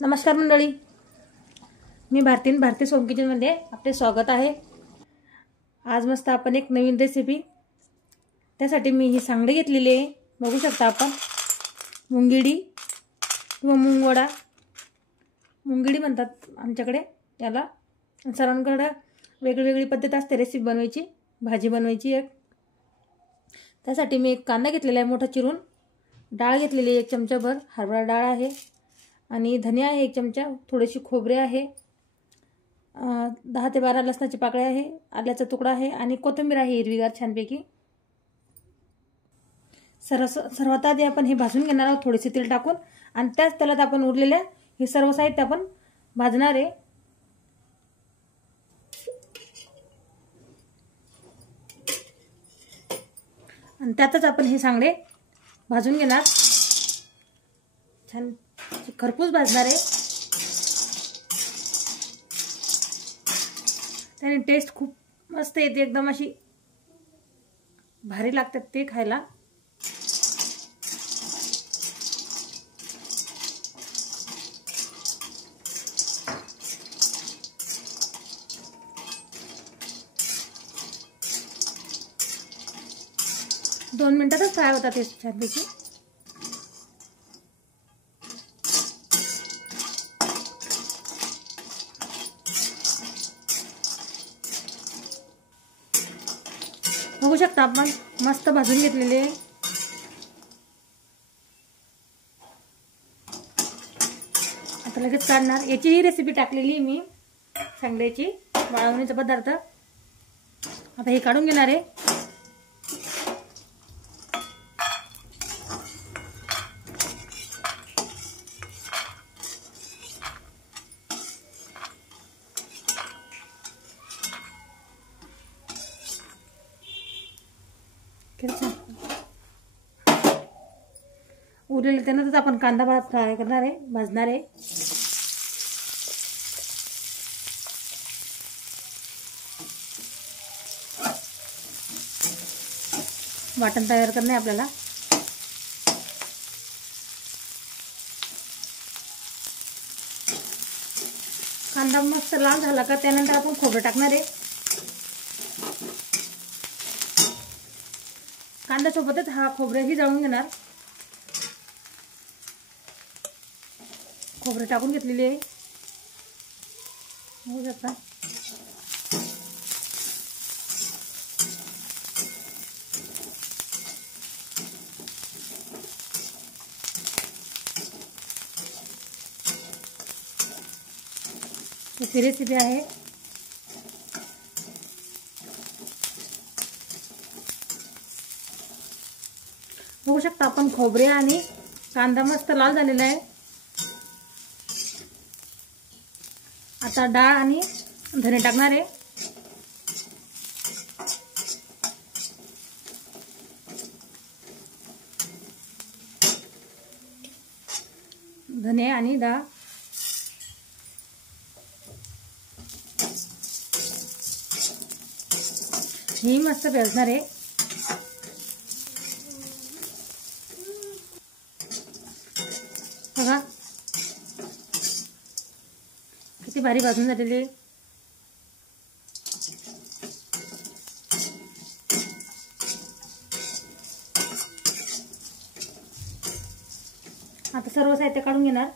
नमस्कार मंडळी, मी भारती सोम किचनमध्ये आपले स्वागत आहे। आज मस्त आपण एक नवीन रेसिपी, त्यासाठी मी ही सांगडी घेतलेली आहे। बघू शकता आपण मुंगिडी किंवा मुंगवडा, मुंगिडी म्हणतात आमच्याकडे याला। सर्वांकडे वेगवेगळी पद्धत असते रेसिपी बनवायची, भाजी बनवायची एक। त्यासाठी मी एक कांदा घेतलेला आहे मोठा चिरून, डाळ घेतलेली एक चमचाभर हरभरा डाळ आहे, आणि धने आहे एक चमचा, थोडीशी खोबरे आहे, 10 ते 12 लसणाची पाकळ्या आहे, आल्याचा तुकडा आहे, आणि कोथिंबीर आहे हिरवीगार छानपैकी। सर्वात आधी आपण हे भाजून घेणार आहोत थोडेसे तेल टाकून, आणि त्याच तेलात आपण उरलेले हे सर्व साहित्य आपण भाजणार आहे। आणि त्यातच आपण हे सांगडे भाजून घेणार, छान खरपूस भाजणार आहे। त्याने टेस्ट खूप मस्त येते, एकदम अशी भारी लागतात ते खायला। दोन मिनिटातच फ्राय होतात हे छानपैकी। बघू शकता आपण मस्त भाजून घेतलेले आहे। आता लगेच काढणार। याची ही रेसिपी टाकलेली आहे मी, सांगड्याची वाळवणीचा पदार्थ। आता हे काढून घेणार आहे। उरलेले त्यानंतर आपण कांदा फ्राय करणार आहे, भाजणार आहे। वाटण तयार करणे आपल्याला। कांदा मस्त लाल झाला का त्यानंतर आपण खोबरं टाकणार आहे। कांद्यासोबतच हा खोबरेही जाळून घेणार। खोबरे टाकून घेतलेले आहे, बघू शकता। ही रेसिपी आहे। बघू शकता आपण खोबरे आणि कांदा मस्त लाल झालेला आहे। आता डाळ आणि धने टाकणार आहे। धने आणि डाळ ही मस्त भाजणार आहे। बघा किती भारी भाजून झालेली। आता सर्व साहित्य काढून घेणार,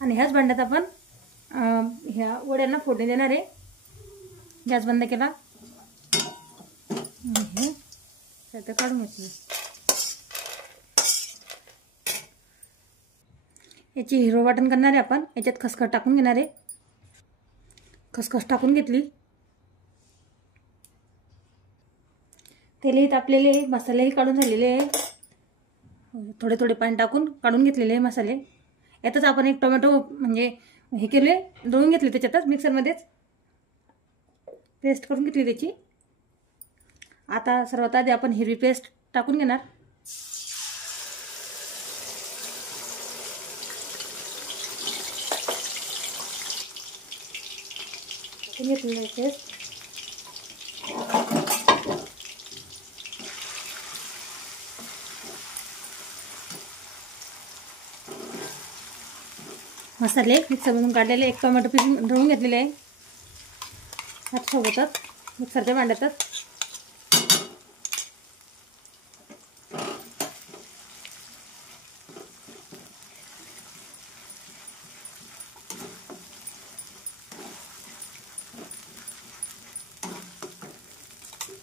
आणि ह्याच भांड्यात आपण ह्या वड्यांना फोडणी देणार आहे। गॅस बंद केला, हे साहित्य काढून घेतलं। याची हिरवं वाटण करणार आहे आपण। याच्यात खसखस टाकून घेणार आहे। खसखस टाकून घेतली, तेलही तापलेले, मसालेही काढून झालेले आहे। थोडे थोडे पाणी टाकून काढून घेतलेले आहे मसाले। यातच आपण एक टोमॅटो म्हणजे हे केले, दळून घेतले, त्याच्यातच मिक्सरमध्येच पेस्ट करून घेतली त्याची। आता सर्वात आधी आपण हिरवी पेस्ट टाकून घेणार। घेतलेली पेस्ट मसाले मिक्सरमधून काढलेले, एक टोमॅटो पीस ढवळून घेतलेले आहे सोबतच मिक्सरच्या भांड्यातच.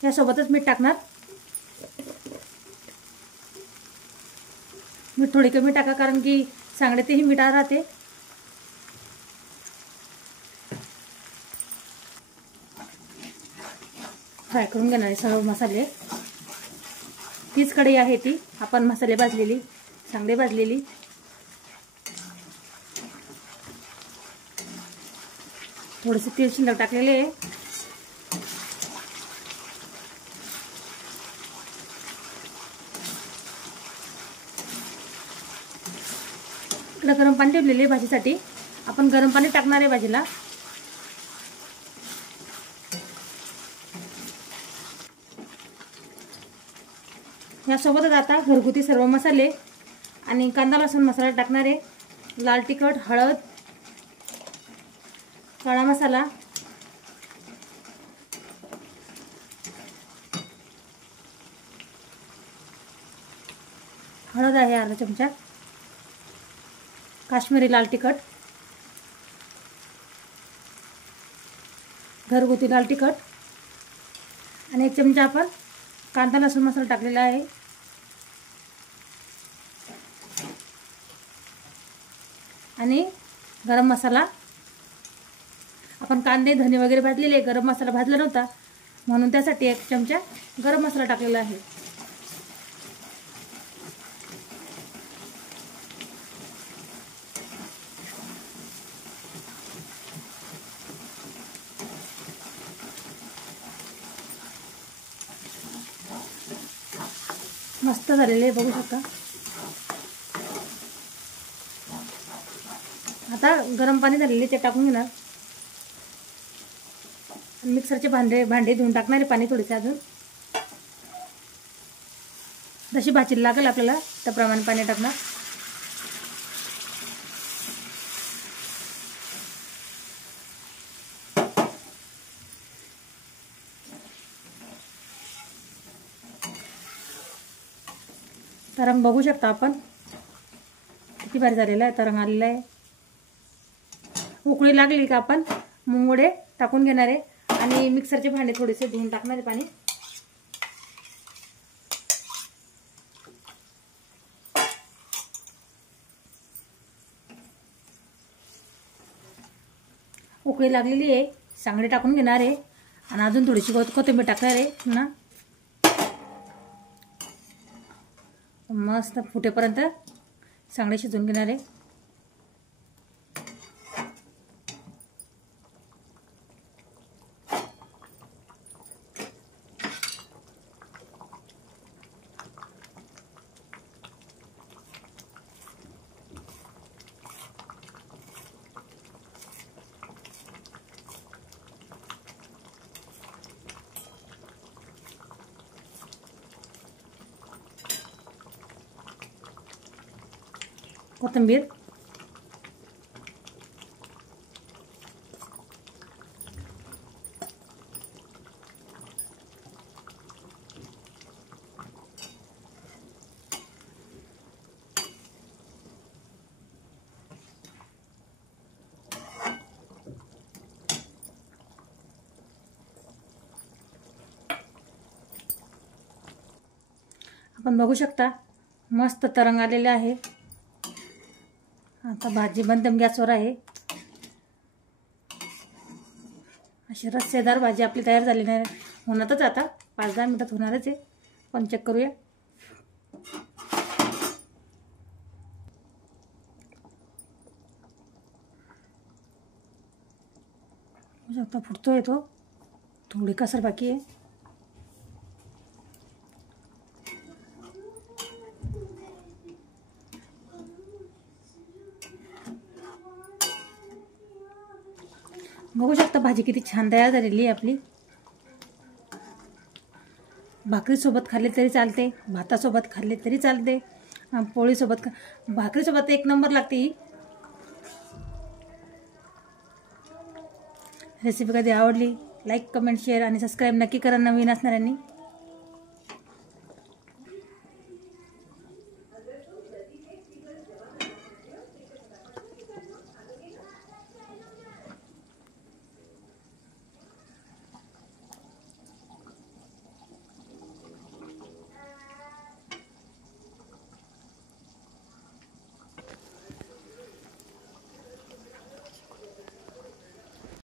यासोबतच मीठ टाकणार. मीठ थोडी कमी टाका, कारण की सांगडेतही मीठ राहते. फ्राय करून घेणार आहे सर्व मसाले. तीच कढई आहे ती आपण मसाले भाजलेली, सांगडे भाजलेली. थोडेसे तेल शिल्लक टाकलेले आहे. इकडे गरम पाणी ठेवलेले आहे भाजीसाठी. आपण गरम पाणी टाकणार आहे भाजीला. यासोबतच आता घरगुती सर्व मसाले आणि कांदा लसूण मसाला टाकणार आहे. लाल तिखट, हळद, काळा मसाला, हळद आहे अर्धा चमचा, काश्मीरी लाल तिखट, घरगुती लाल तिखट आणि एक चमचा आपण कांदा लसूण मसाला टाकलेला आहे. आणि गरम मसाला, आपण कांदे धने वगैरे भाजलेले, गरम मसाला भाजला नव्हता म्हणून त्यासाठी एक चमचा गरम मसाला टाकलेला आहे. मस्त झालेले बघू शकता. आता गरम पाणी झालेले ते टाकून घेणार. मिक्सरचे भांडे धुवून टाकणारे पाणी थोडेसे अजून. जशी भाजीला लागेल आपल्याला त्याप्रमाणे पाणी टाकणार. तरंग बघू शकता आपण किती भारी झालेला आहे. तरंग आलेला आहे. उकळी लागली का आपण मुंगडे टाकून घेणार आहे आणि मिक्सरचे भांडे थोडेसे धुवून टाकणार आहे पाणी. उकळी लागलेली आहे. सांगडे टाकून घेणार आहे आणि अजून थोडीशी कोथिंबीर टाकणार आहे पुन्हा. मस्त फुटेपर्यंत सांगडे शिजवून घेणार आहे. कोथिंबीर, आपण बघू शकता मस्त तरंग आलेले आहे. आता भाजी मध्यम गॅसवर आहे. अशी रस्सेदार भाजी आपली तयार झालेली आहे. होणारच आता 5-10 मिनिटात होणारच आहे. पण चेक करूया. आता फुटतोय तो, थोडी कसर बाकी आहे. बघू शकता भाजी किती छान तयार झालेली आहे आपली. भाकरीसोबत खाल्ले तरी चालते, भातासोबत खाल्ले तरी चालते, पोळीसोबत भाकरीसोबत एक नंबर लागते ही. रेसिपी कधी आवडली लाईक कमेंट शेअर आणि सबस्क्राईब नक्की करा नवीन असणाऱ्यांनी.